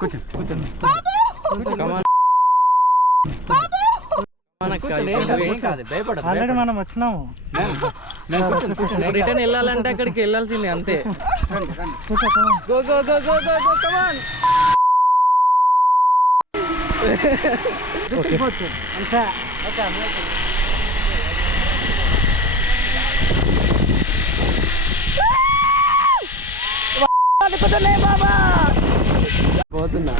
కూర్చోండి ఆల్రెడీ మనం వచ్చినాము. రిటర్న్ వెళ్ళాలంటే అక్కడికి వెళ్ళాల్సిందే అంతే. Go go go go go go come on. పోతున్నా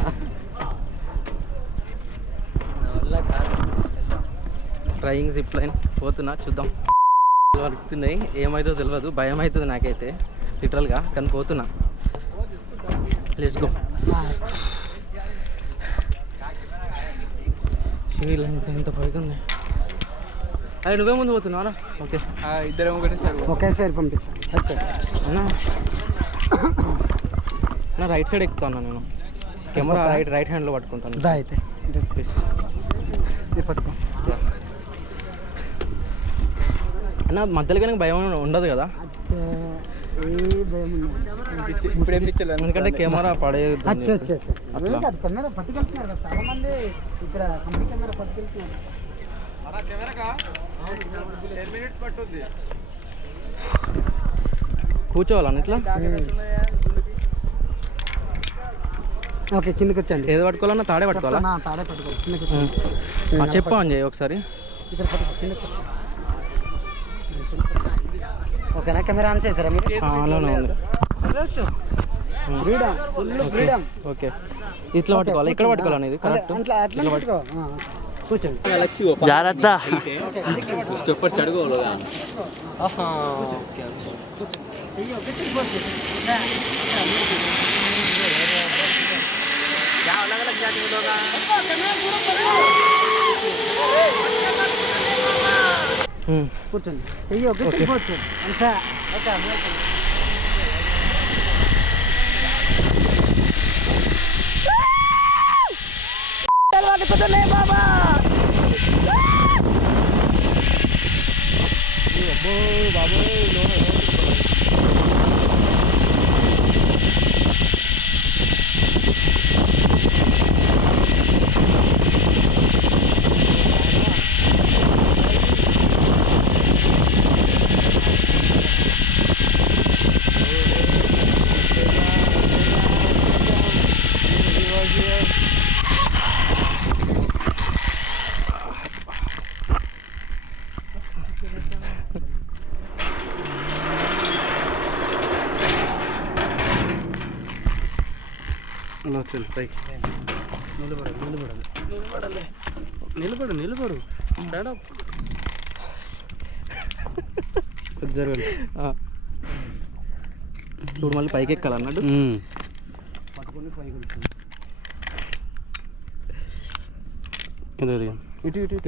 ట్రయింగ్ జిప్ లైన్ పోతున్నా, చూద్దాం. వరుకుతున్నాయి, ఏమైతుందో తెలియదు, భయం అవుతుంది నాకైతే లిటరల్గా, కానీ పోతున్నా. Let's go. ఇంత పైకి ఉంది. అదే నువ్వే ముందు పోతున్నావా? ఓకే, ఇద్దరేమో ఒకేసారి పంపిస్తాను. నా రైట్ సైడ్ ఎక్కుతాను నేను, కెమెరా రైట్ హ్యాండ్లో పట్టుకుంటాను. అయితే ప్లీజ్ పట్టుకో. అన్న మధ్యలో కానీ భయం ఉండదు కదా? ఇప్పుడు ఏం పిచ్చలేదు, ఎందుకంటే కెమెరా పడేది. కెమెరా పట్టుకెళ్తున్నారు కదా చాలా మంది ఇక్కడ, కంపెనీ కెమెరా పట్టుకెళ్తున్నారు. కూర్చోవాలని ఇట్లా. ఓకే, కిందకి వచ్చండి. ఏది పట్టుకోవాలన్నా తాడే పట్టుకోవాలా? తాడే పట్టుకోవాలి. చెప్పు అని చేయి ఒకసారి. ఇక్కడ పట్టుకో, కిందకి. ఓకేనా, కెమెరా ఆన్ చేశారా మీరు? ఓకే, ఇట్లా పట్టుకోవాలి, ఇక్కడ పట్టుకోవాలని ఇది కరెక్ట్. కూర్చోండి, జాగ్రత్త. కూర్చోండి, చెయ్యి ఒక తిప్పొచ్చు అంతా. బాబా నిలబడు జరగదు. ఇప్పుడు మళ్ళీ పైకి ఎక్కాలన్నట్టు.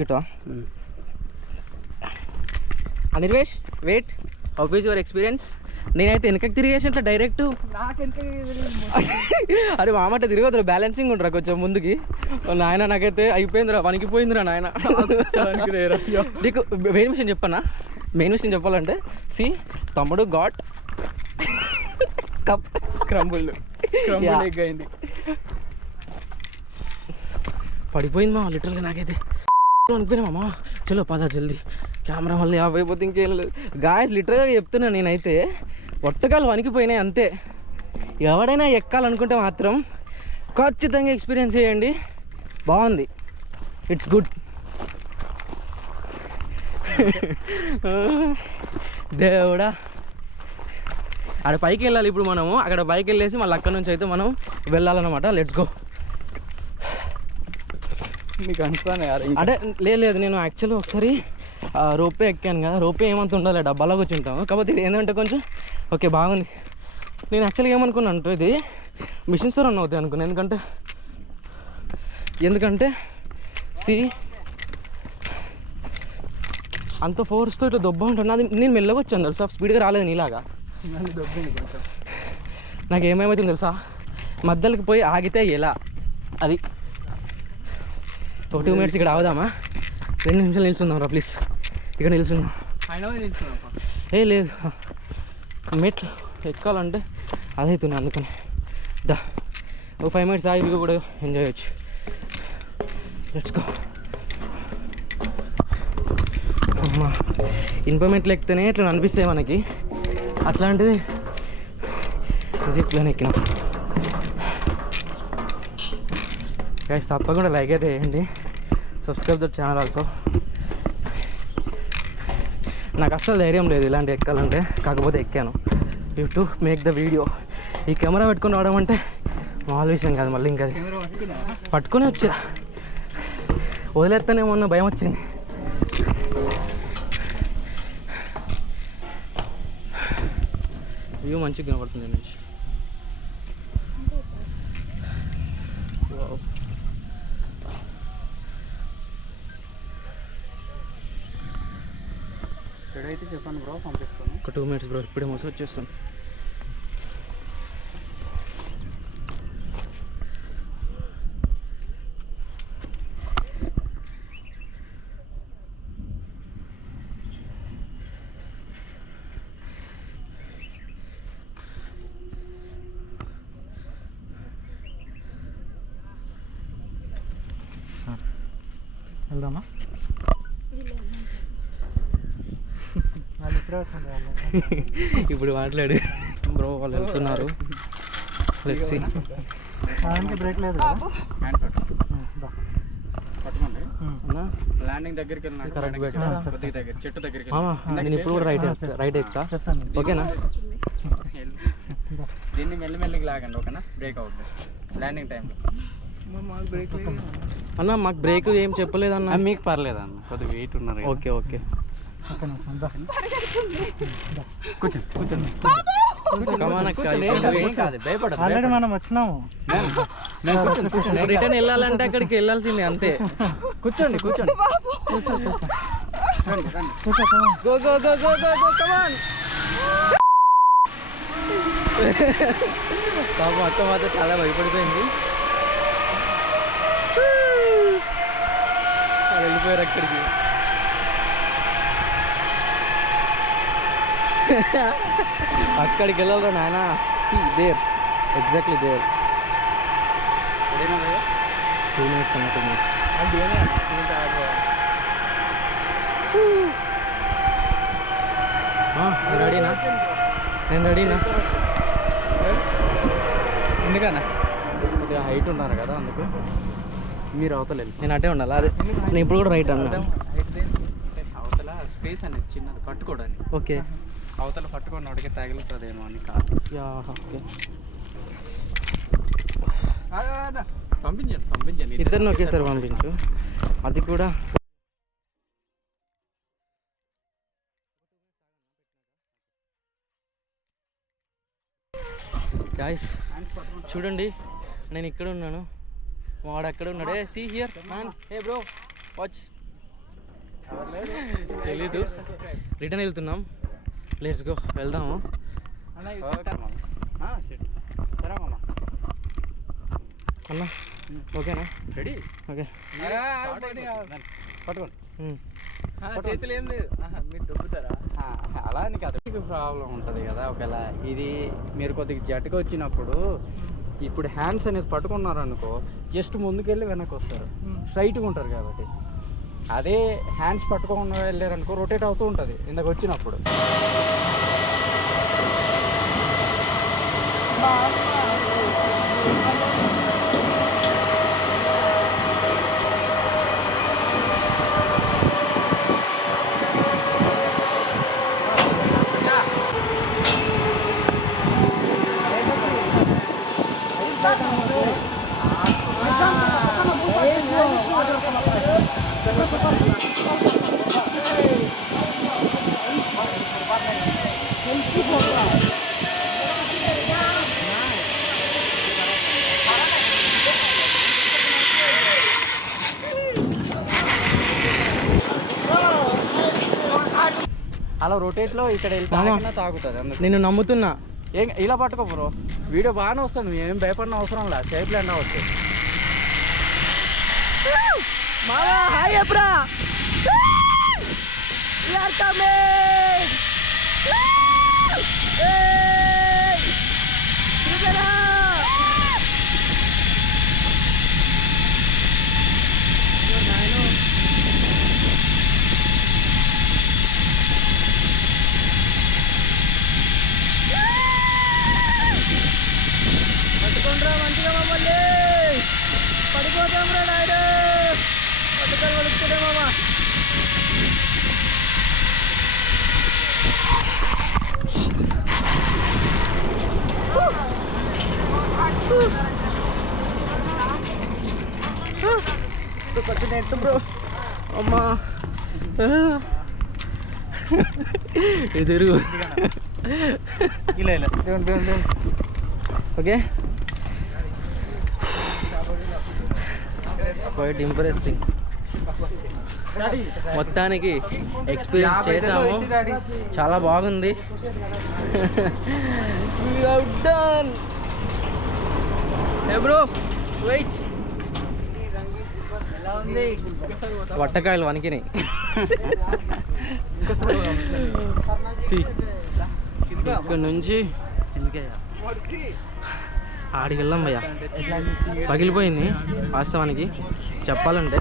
ఇటు Anirvesh wait, how is your experience? నేనైతే వెనకకి తిరిగేసి ఇట్లా డైరెక్ట్. అరే మామట తిరగదురా, బ్యాలెన్సింగ్ ఉండరా కొంచెం ముందుకి. నాయన నాకైతే అయిపోయిందిరా, వణికిపోయిందిరా నాయన. నీకు మెయిన్ విషయం చెప్పనా? మెయిన్ విషయం చెప్పాలంటే సి తమ్ముడు గాట్ కప్ క్రంబుల్ ఎగ్ అయింది, పడిపోయింది మా లిటరల్గా. నాకైతే అనుకున్నా మామ, చలో పదా జల్దీ, కెమెరా మళ్ళీ ఆఫ్ అయిపోతే ఇంకేం లేదు. గాయస్ లిటరల్గా చెప్తున్నా, నేనైతే ఒట్టకాలు వణికిపోయినాయి అంతే. ఎవడైనా ఎక్కాలనుకుంటే మాత్రం ఖచ్చితంగా ఎక్స్పీరియన్స్ చేయండి, బాగుంది, ఇట్స్ గుడ్. దేవుడా, అక్కడ పైకి వెళ్ళాలి ఇప్పుడు మనము. అక్కడ పైకి వెళ్ళేసి మళ్ళీ అక్కడ నుంచి అయితే మనం వెళ్ళాలన్నమాట. Let's go. మీకు అనుకోనే అంటే లేదు, నేను యాక్చువల్గా ఒకసారి రోపే ఎక్కాను కదా. రోపే ఏమంత ఉండాలి, డబ్బాలో కూర్చుంటాము. కాకపోతే ఇది ఏంటంటే కొంచెం ఓకే బాగుంది. నేను యాక్చువల్గా ఏమనుకున్నాను అంటే ఇది మిషన్స్తో రన్ అవుతాయి అనుకున్నాను. ఎందుకంటే సి అంత ఫోర్స్తో ఇట్లా దొబ్బ ఉంటుంది. అది నేను మెల్లగా వచ్చాను తెలుసా, స్పీడ్గా రాలేదు నీలాగా. నాకు ఏమేమవుతుంది తెలుసా, మధ్యలోకి పోయి ఆగితే ఎలా అది. ఒక 2 minutes ఇక్కడ ఆగుదామా? 2 నిమిషాలు నిల్చుందాం రా ప్లీజ్. ఇక్కడ నిల్చుందాం. లేదు, మెట్లు ఎక్కాలంటే అదవుతున్నాయి అందుకని. దా ఓ 5 minutes ఆగి వ్యూ కూడా ఎంజాయ్ చేయొచ్చు. Let's go. అమ్మా ఇన్ఫర్మేట్లు ఎక్కితేనే ఇట్లా అనిపిస్తాయి మనకి, అట్లాంటిది జిప్లను ఎక్కినాం. గైస్ తప్పకుండా లైక్ అయితే వేయండి, సబ్స్క్రైబ్ ద ఛానల్ ఆల్సో. నాకు అస్సలు ధైర్యం లేదు ఇలాంటి ఎక్కాలంటే, కాకపోతే ఎక్కాను. You to make the video. ఈ కెమెరా పెట్టుకొని రావడం అంటే మామూలు విషయం కాదు. మళ్ళీ ఇంకా పట్టుకొని వచ్చా, వదిలేస్తానేమన్న భయం వచ్చింది. వ్యూ మంచిగా కనబడుతుంది నుంచి. ఎక్కడైతే చెప్పండి బ్రో, పంపిస్తాను. ఒక 2 minutes బ్రో, ఇప్పుడే మోసం వచ్చేస్తాను. వెళ్దామా? ఇప్పుడు మాట్లాడు బ్రో, వాళ్ళు వెళ్తున్నారు. Let's see. బ్రేక్ లేదు. ల్యాండింగ్ దగ్గరికి కరెక్ట్ పెట్టు. దగ్గర చెట్టు దగ్గరికి నేను ఇప్పుడు కూడా రైట్ ఎక్కుతా. ఓకేనా? దీన్ని మెల్లిమెల్లిగా లాగండి, ఓకేనా? బ్రేక్ అవుతుంది ల్యాండింగ్ టైంలో. అన్న మాకు బ్రేక్ ఏం చెప్పలేదు అన్న. మీకు పర్లేదు అన్న, కొద్దిగా వెయిట్ ఉన్నారు. ఓకే ఓకే కూర్చోండి. ఆల్రెడీ మనం వచ్చినాము. రిటర్న్ వెళ్ళాలంటే అక్కడికి వెళ్ళాల్సిందే అంతే. కూర్చోండి. Go go go go go go come on. పాపం అక్క మాత్రం చాలా భయపడిపోయింది. వెళ్ళిపోయారు అక్కడికి. అక్కడికి వెళ్ళాలి నాయన. See there, exactly there. 2 minutes అన్న, 2 minutes. రెడీనా? నేను రెడీనా? ఎందుకన్నా కొద్దిగా హైట్ ఉన్నారు కదా, అందుకు మీరు అవతల నేను అటే ఉండాలి. అదే నేను ఇప్పుడు కూడా రైట్ అన్నా. అవతల స్పేస్ అనేది చిన్నది పట్టుకోవడానికి. ఓకే, అవతల పట్టుకొని అడిగే తగులుతుందేమో అని కాదు. ఓకే. పంపించండి ఇద్దరిని ఒకేసారి పంపించు. అది కూడా గాయ్స్ చూడండి, నేను ఇక్కడ ఉన్నాను, వాడు అక్కడ ఉన్నాడు. See here man. Hey bro, watch. తెలీదు. రిటర్న్ వెళ్తున్నాం. లెట్స్ గో, వెళ్దాము. అన్న ఓకేనా? రెడీ? ఓకే. పట్టుకోండి. చేతులు ఏం లేదు, మీరు దొబ్బుతారా? అలా అని కదా, మీకు ప్రాబ్లం ఉంటుంది కదా. ఒకవేళ ఇది మీరు కొద్దిగా జట్టుగా వచ్చినప్పుడు, ఇప్పుడు హ్యాండ్స్ అనేది పట్టుకున్నారు అనుకో, జస్ట్ ముందుకెళ్ళి వెనక్కి వస్తారు, స్ట్రైట్గా ఉంటారు కాబట్టి. అదే హ్యాండ్స్ పట్టుకోకుండా వెళ్ళారనుకో, రొటేట్ అవుతూ ఉంటుంది ఇందాక వచ్చినప్పుడు. అలా రొటేట్లో ఇక్కడ వెళ్తే తాగుతుంది అందుకు. నేను నమ్ముతున్నా. ఏం ఇలా పట్టుకో బ్రో, వీడియో బాగానే వస్తుంది, మేము భయపడిన అవసరం లేదు, సేఫ్ ల్యాండ్ అవ్వచ్చు. హాయ్ అప్రా, we are coming. పట్టుకుంటారా మంచిగా మమ్మల్ని, పడిపోతాం రా నాయుడు, పట్టుకొని పడుకుంటే మామ. పట్టినట్టు బ్రో అమ్మా, ఎదురు ఓకే. Quite impressing. మొత్తానికి ఎక్స్పీరియన్స్ చేసాము, చాలా బాగుంది. బ్రో వెయిట్, వట్టకాయలు వణికినాయి. ఇక్కడ నుంచి ఆడికి వెళ్ళాం భయ్యా, పగిలిపోయింది వాస్తవానికి చెప్పాలంటే.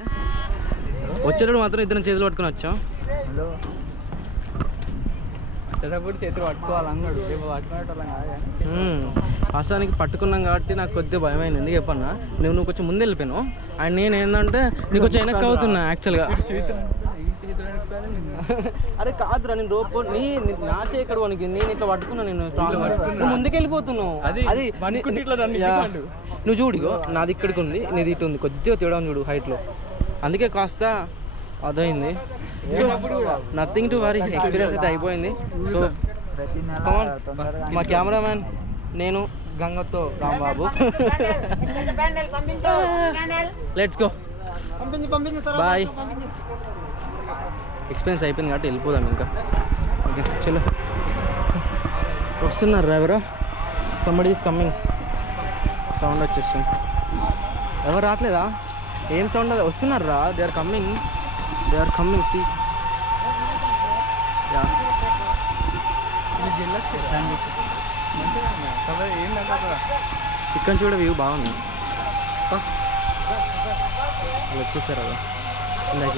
వచ్చేటప్పుడు మాత్రం ఇద్దరం చేతులు పట్టుకొని వచ్చాం. వచ్చేటప్పుడు చేతులు పట్టుకోవాలన్నాడు, వాస్తవానికి పట్టుకున్నాం కాబట్టి నాకు కొద్దిగా భయమైంది. ఎందుకు చెప్పన్నా, నువ్వు కొంచెం ముందు వెళ్ళిపోయాను అండ్ నేను ఏంటంటే నీకు కొంచెం వెనక్కి అవుతున్నా యాక్చువల్గా. అరే కాదురా, నేను రోప్ నా చేయక్కడ వనికి నేను ఇట్లా పట్టుకున్నా, నేను నువ్వు ముందుకు వెళ్ళిపోతున్నావు. అది నువ్వు చూడిగో, నాది ఇక్కడికి ఉంది, నీది ఇటు ఉంది, కొద్దిగా తేడా ఉంది చూడు హైట్లో, అందుకే కాస్త అదైంది. నథింగ్ టు వరీ, ఎక్స్పీరియన్స్ అయితే అయిపోయింది. సో కమాన్, మా కెమెరామ్యాన్ నేను, గంగతో Rambabu, let's go, bye. Experience అయిపోయింది కాబట్టి వెళ్ళిపోదాం ఇంకా. ఓకే చలో, వస్తున్నారు రా ఎవరో, సంబడి ఈస్ కమింగ్. సౌండ్ వచ్చేస్తుంది, ఎవరు రావట్లేదా? ఏం సౌండ్ అది? వస్తున్నారు రా, they are coming, they are coming. See chicken చూడ వ్యూ బాగుంది. వాళ్ళు వచ్చేసారు కదా ఇందాక.